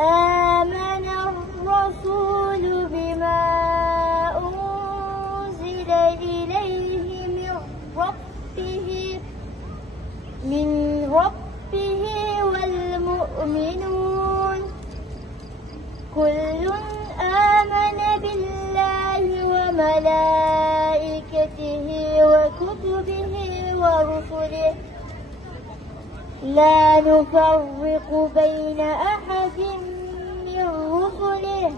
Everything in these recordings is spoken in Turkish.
آمن الرسول بما أنزل إليه من ربه والمؤمنون كل آمن بالله وملائكته وكتبه ورسله لا نفرق بين أحد من رسله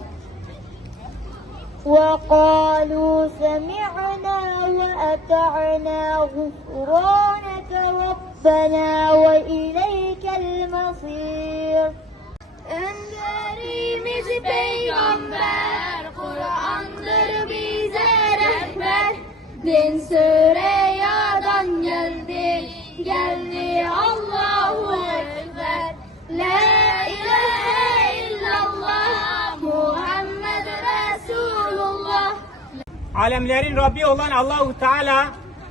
وقالوا سمعنا وأطعنا غفرانك ربنا وإليك المصير. Önderimiz peygamber, Kur'an'dır bize rehber. Din Süreyya'dan geldi, geldi Allahu Ekber. La ilahe illallah, Muhammed Resulullah. Alemlerin Rabbi olan Allahu Teala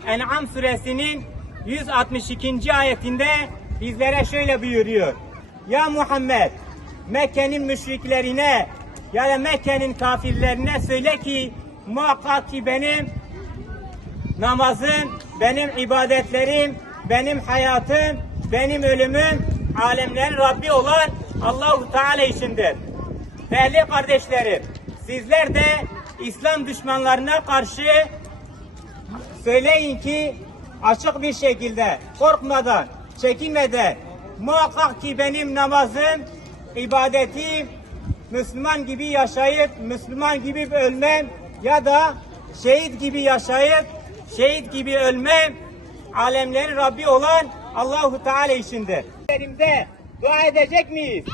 En'am suresinin 162. ayetinde bizlere şöyle buyuruyor. Ya Muhammed, Mekke'nin müşriklerine ya da Mekke'nin kafirlerine söyle ki muhakkak ki benim namazım, benim ibadetlerim, benim hayatım, benim ölümüm alemlerin Rabbi olan Allahu Teala içindir. Değerli kardeşlerim, sizler de İslam düşmanlarına karşı söyleyin ki açık bir şekilde, korkmadan, çekinmeden muhakkak ki benim namazım, ibadetim, Müslüman gibi yaşayıp Müslüman gibi ölmem ya da şehit gibi yaşayıp şehit gibi ölmem alemlerin Rabbi olan Allahu Teala içindir. Dua edecek miyiz?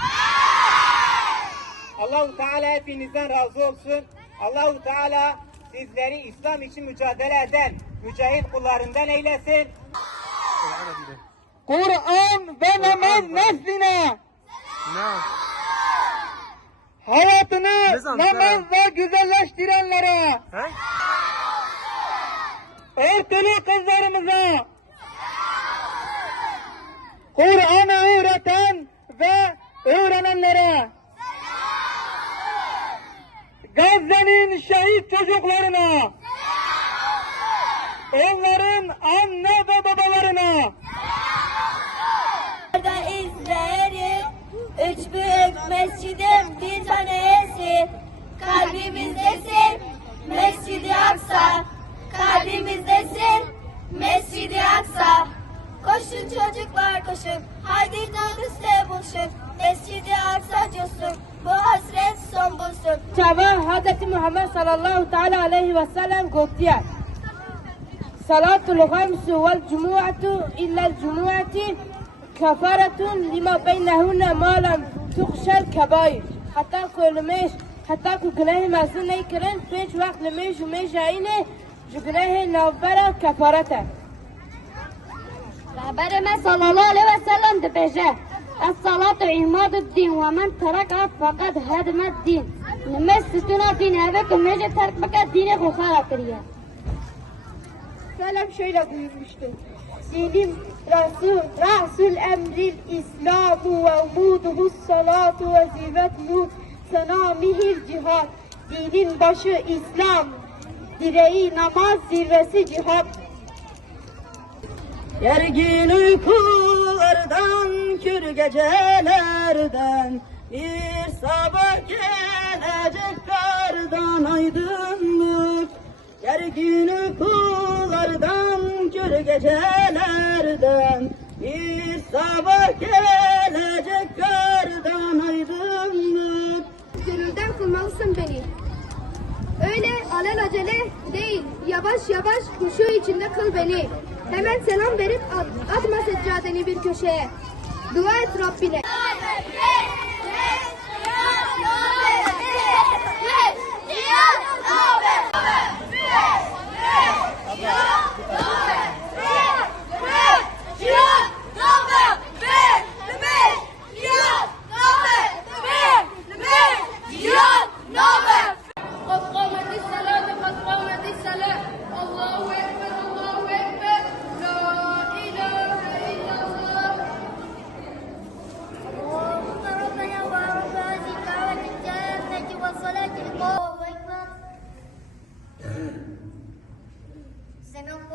Allahu Teala hepinizden razı olsun. Allahu Teala sizleri İslam için mücadele eden mücahit kullarından eylesin. Kur'an ve namaz nesline hayatını namazla güzelleştirenlere, örtülü kızlarımıza, Kur'an'ı öğreten ve öğrenenlere, Gazze'nin şehit çocuklarına, onların anne ve babalarına, İzleri, üç büyük mescidin bir tanesi, kalbimizdesin Mescid-i Aksa, kalbimizdesin Mescid-i Aksa. Koşun çocuklar koşun, haydi Kudüs'te buluşun, Mescid-i Aksa coşsun, bu hasret son bulsun. Çava Hazreti Muhammed sallallahu teala aleyhi ve sellem gotiya. Salatul hamsu vel cumu'atu illa'l cumu'ati kafaretun lima beynehunne ma lem tukhşel kebair. Hatta kölmeş, hatta günah mazlum ne kırın, peş vakit lemeş meşayine günah navbara kafarete. Peygamberimiz sallallahu aleyhi ve sellem de beje. Es-salatu imadu'd-din ve men teraka fakat hedmed-din. Namaz sütuna din evet meje terk fakat dine khara kariya. Selam şöyle buyurmuştu. Dinim Rasul emril İslamu ve umuduhus salatu ve zivet nur senamihil cihad. Dinin başı İslam, direği namaz, zirvesi cihad. Gergin uykulardan, kür gecelerden, bir sabah gelecek kardan aydınlık. Gergin uykulardan, kür gecelerden, bir sabah gelecek kardan aydınlık. Gönülden kılmalısın beni. Öyle alelacele değil, yavaş yavaş huşu içinde kıl beni. Hemen selam verip atma seccadeni bir köşeye. Dua et Rabbine.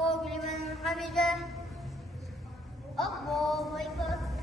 الله لمن حمده الله أكبر